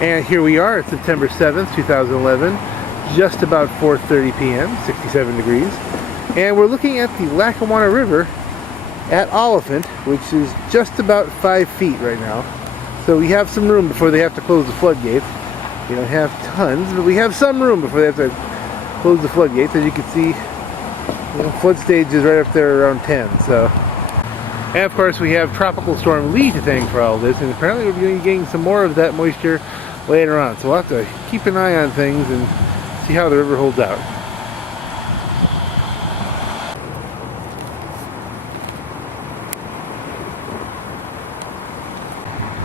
And here we are, it's September 7th, 2011, just about 4:30 p.m., 67 degrees. And we're looking at the Lackawanna River at Olyphant, which is just about 5 feet right now. So we have some room before they have to close the floodgates. We don't have tons, but we have some room before they have to close the floodgates. As you can see, flood stage is right up there around 10. So, and of course we have Tropical Storm Lee to thank for all this, and apparently we're going to be getting some more of that moisture later on. So we'll have to keep an eye on things and see how the river holds out.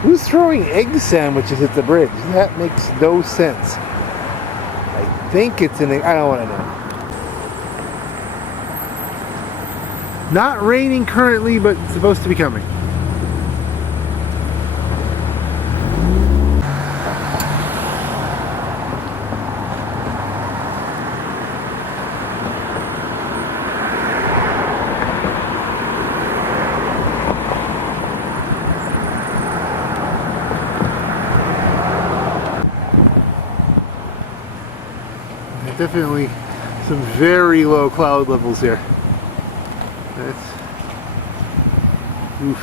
Who's throwing egg sandwiches at the bridge? That makes no sense. I think it's an egg. I don't want to know. Not raining currently, but it's supposed to be coming. Definitely some very low cloud levels here. That's oof.